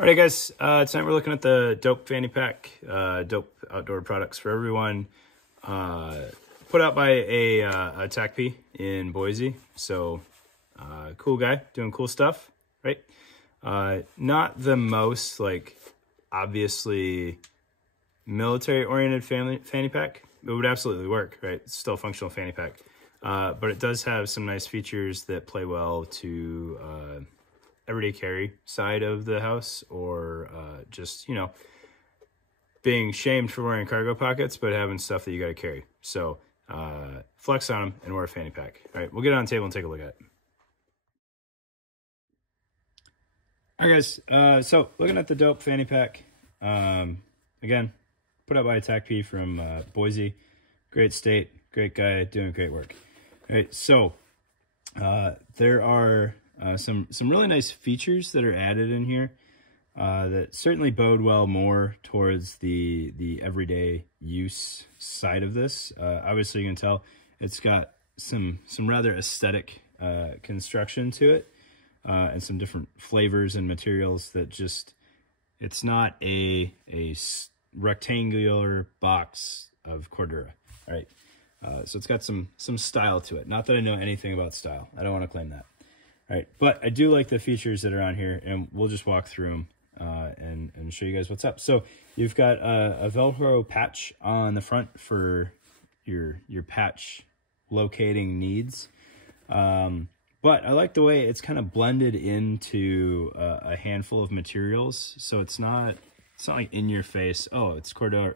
All right, guys. Tonight we're looking at the Dope Fanny Pack, Dope Outdoor Products for Everyone, put out by a TACP in Boise. So, cool guy doing cool stuff, right? Not the most obviously military-oriented fanny pack. It would absolutely work, right? It's still a functional fanny pack, but it does have some nice features that play well to everyday carry side of the house, or just, you know, being shamed for wearing cargo pockets, but having stuff that you got to carry. So flex on them and wear a fanny pack. All right, we'll get it on the table and take a look at it. All right, guys. So looking at the Dope Fanny Pack, again, put out by a TACP from Boise. Great state, great guy, doing great work. All right, so there are some really nice features that are added in here that certainly bode well more towards the everyday use side of this. Obviously, you can tell it's got some rather aesthetic construction to it, and some different flavors and materials that just, it's not a rectangular box of Cordura. All right, so it's got some style to it. Not that I know anything about style. I don't want to claim that. All right, but I do like the features that are on here, and we'll just walk through them and show you guys what's up. So you've got a Velcro patch on the front for your patch locating needs. But I like the way it's kind of blended into a handful of materials, so it's not like in your face. Oh, it's Cordura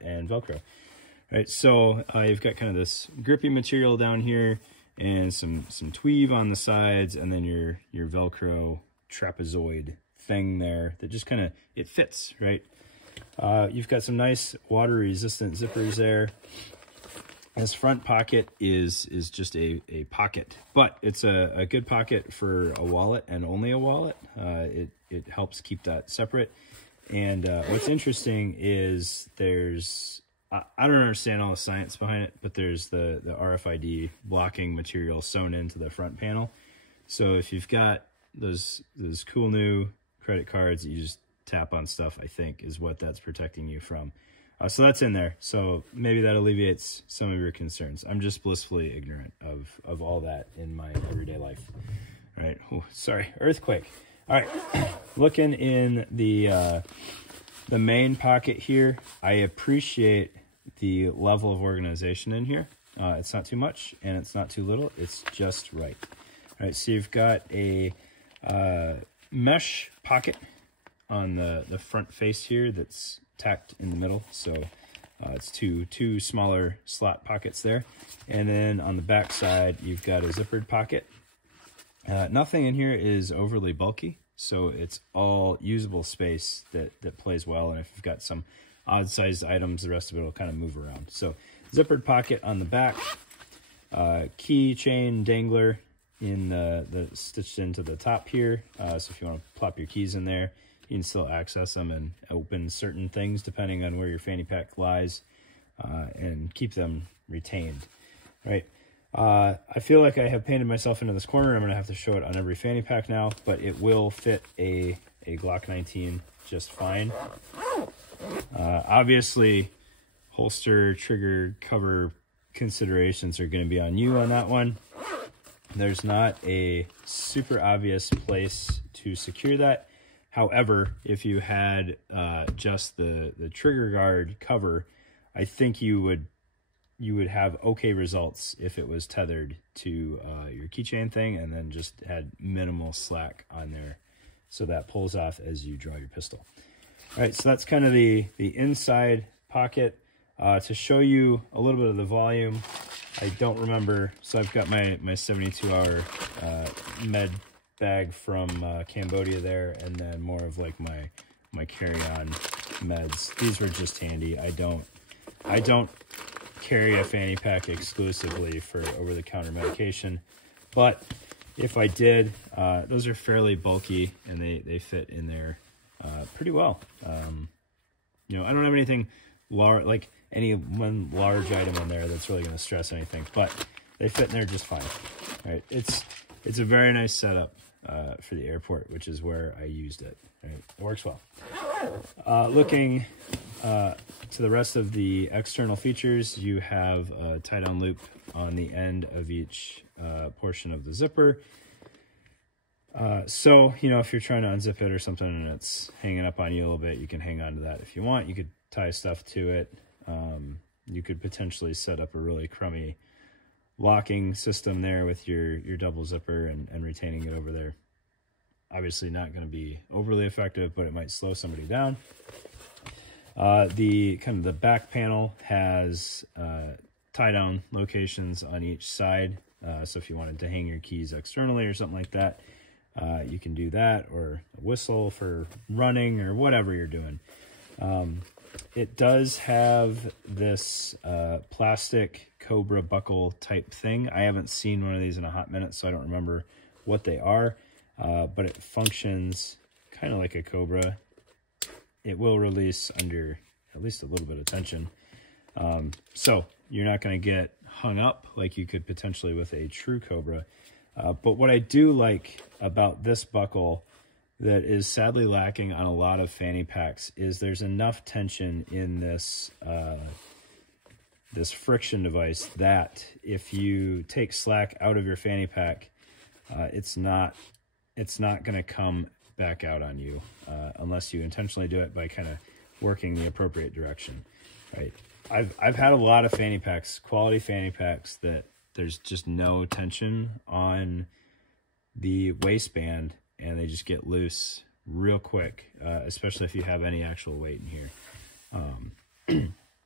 and Velcro. All right, so you've got kind of this grippy material down here, and some tweave on the sides, and then your Velcro trapezoid thing there that just kind of, it fits, right? You've got some nice water resistant zippers there. This front pocket is just a pocket, but it's a good pocket for a wallet and only a wallet. It helps keep that separate. And what's interesting is there's, I don't understand all the science behind it, but there's the RFID blocking material sewn into the front panel. So if you've got those cool new credit cards that you just tap on stuff, I think is what that's protecting you from. So that's in there. So maybe that alleviates some of your concerns. I'm just blissfully ignorant of all that in my everyday life. All right. Ooh, sorry, earthquake. All right. Looking in the main pocket here, I appreciate the level of organization in here. It's not too much and it's not too little. It's just right. All right, so you've got a mesh pocket on the front face here that's tacked in the middle. So it's two smaller slot pockets there. And then on the back side, you've got a zippered pocket. Nothing in here is overly bulky, so it's all usable space that plays well. And if you've got some odd-sized items, the rest of it will kind of move around. So zippered pocket on the back, keychain dangler in the stitched into the top here. So if you want to plop your keys in there, you can still access them and open certain things depending on where your fanny pack lies, and keep them retained. Right. I feel like I have painted myself into this corner. I'm going to have to show it on every fanny pack now, but it will fit a Glock 19 just fine. Obviously, holster, trigger, cover considerations are going to be on you on that one. There's not a super obvious place to secure that. However, if you had just the trigger guard cover, I think you would have okay results if it was tethered to your keychain thing and then just had minimal slack on there, so that pulls off as you draw your pistol. All right, so that's kind of the inside pocket. To show you a little bit of the volume, I don't remember, so I've got my 72-hour med bag from Cambodia there, and then more of like my carry-on meds. These were just handy. I don't carry a fanny pack exclusively for over-the-counter medication, but if I did, those are fairly bulky and they fit in there pretty well. You know, I don't have anything large, like any one large item in there that's really going to stress anything, but they fit in there just fine. All right, it's a very nice setup. for the airport, which is where I used it. Right? It works well. Looking to the rest of the external features, you have a tie-down loop on the end of each portion of the zipper. So, you know, if you're trying to unzip it or something and it's hanging up on you a little bit, you can hang on to that if you want. You could tie stuff to it. You could potentially set up a really crummy locking system there with your double zipper and retaining it over there. Obviously not going to be overly effective, but it might slow somebody down. The back panel has tie-down locations on each side. So if you wanted to hang your keys externally or something like that, you can do that, or a whistle for running or whatever you're doing. It does have this plastic Cobra buckle type thing. I haven't seen one of these in a hot minute, so I don't remember what they are, but it functions kind of like a Cobra. It will release under at least a little bit of tension. So you're not going to get hung up like you could potentially with a true Cobra. But what I do like about this buckle that is sadly lacking on a lot of fanny packs is there's enough tension in this this friction device that if you take slack out of your fanny pack, it's not going to come back out on you unless you intentionally do it by kind of working the appropriate direction. Right? I've had a lot of fanny packs, quality fanny packs, that there's just no tension on the waistband and they just get loose real quick, especially if you have any actual weight in here,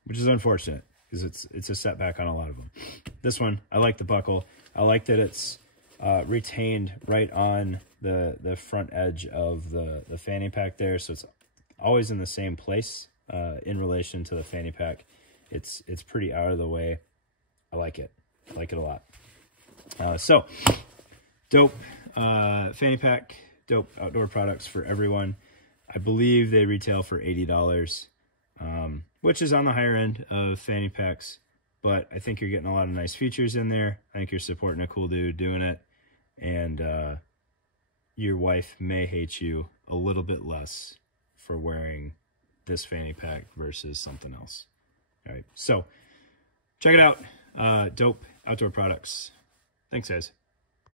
which is unfortunate because it's a setback on a lot of them. This one, I like the buckle. I like that it's retained right on the front edge of the fanny pack there, so it's always in the same place in relation to the fanny pack. It's pretty out of the way. I like it. I like it a lot. So, dope fanny pack, dope outdoor products for everyone. I believe they retail for $80, which is on the higher end of fanny packs, but I think you're getting a lot of nice features in there. I think you're supporting a cool dude doing it, and your wife may hate you a little bit less for wearing this fanny pack versus something else. All right, so check it out. Dope outdoor products. Thanks, guys.